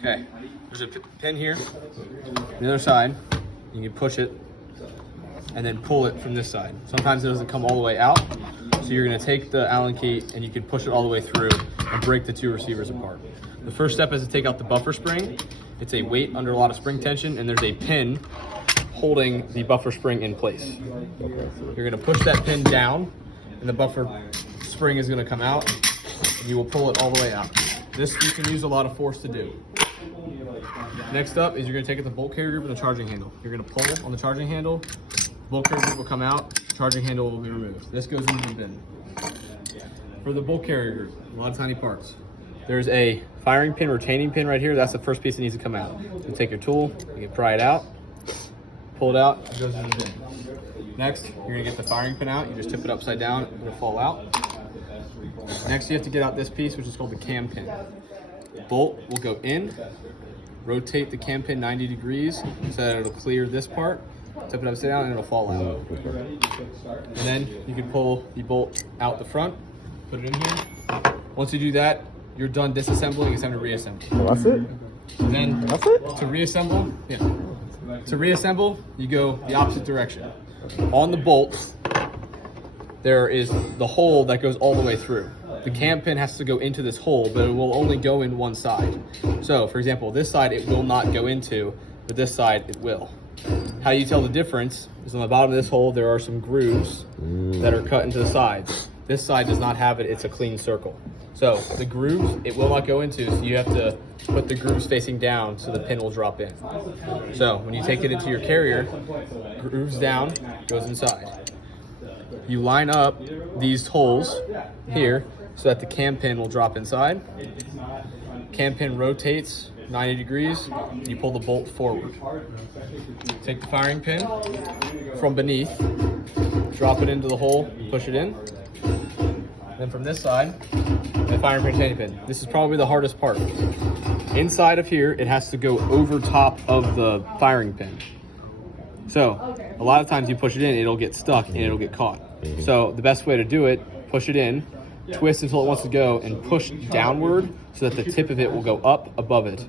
Okay, there's a pin here. On the other side, you can push it and then pull it from this side. Sometimes it doesn't come all the way out, so you're gonna take the Allen key and you can push it all the way through and break the two receivers apart. The first step is to take out the buffer spring. It's a weight under a lot of spring tension, and there's a pin holding the buffer spring in place. You're gonna push that pin down, and the buffer spring is gonna come out, and you will pull it all the way out. This you can use a lot of force to do. Next up is you're gonna take out the bolt carrier group and the charging handle. You're gonna pull on the charging handle, bolt carrier group will come out, charging handle will be removed. This goes into the bin. For the bolt carrier group, a lot of tiny parts. There's a firing pin, retaining pin right here. That's the first piece that needs to come out. You take your tool, you can pry it out, pull it out, it goes in the bin. Next, you're gonna get the firing pin out. You just tip it upside down, it'll fall out. Next, you have to get out this piece, which is called the cam pin. The bolt will go in, rotate the cam pin 90 degrees so that it'll clear this part, tip it upside down, and it'll fall out. And then you can pull the bolt out the front, put it in here. Once you do that, you're done disassembling. It's time to reassemble. Well, that's it? And then That's it? to reassemble, to reassemble, you go the opposite direction. On the bolts, there is the hole that goes all the way through. The cam pin has to go into this hole, but it will only go in one side. So, for example, this side it will not go into, but this side it will. How you tell the difference is on the bottom of this hole, there are some grooves that are cut into the sides. This side does not have it, it's a clean circle. So the grooves, it will not go into, so you have to put the grooves facing down so the pin will drop in. So when you take it into your carrier, grooves down, goes inside. You line up these holes here so that the cam pin will drop inside. Cam pin rotates 90 degrees, and you pull the bolt forward. Take the firing pin from beneath, drop it into the hole, push it in. Then from this side, the firing pin retaining pin. This is probably the hardest part. Inside of here, it has to go over top of the firing pin. So a lot of times you push it in, it'll get stuck and it'll get caught. So the best way to do it, push it in, twist until it wants to go, and push downward so that the tip of it will go up above it.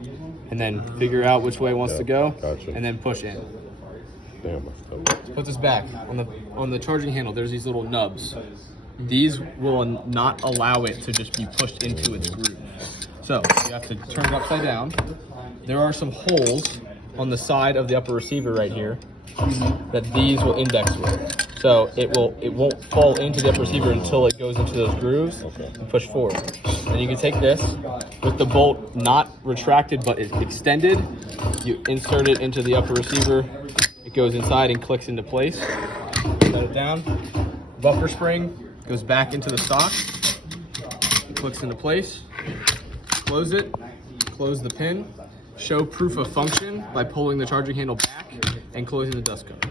And then figure out which way it wants to go, and then push in. Damn. Put this back. On the charging handle, there's these little nubs. These will not allow it to just be pushed into its groove. So you have to turn it upside down. There are some holes on the side of the upper receiver right here that these will index with. So it won't fall into the upper receiver until it goes into those grooves and push forward. And you can take this with the bolt not retracted but extended. You insert it into the upper receiver. It goes inside and clicks into place. Set it down. Buffer spring goes back into the stock. It clicks into place. Close it. Close the pin. Show proof of function by pulling the charging handle back and closing the dust cover.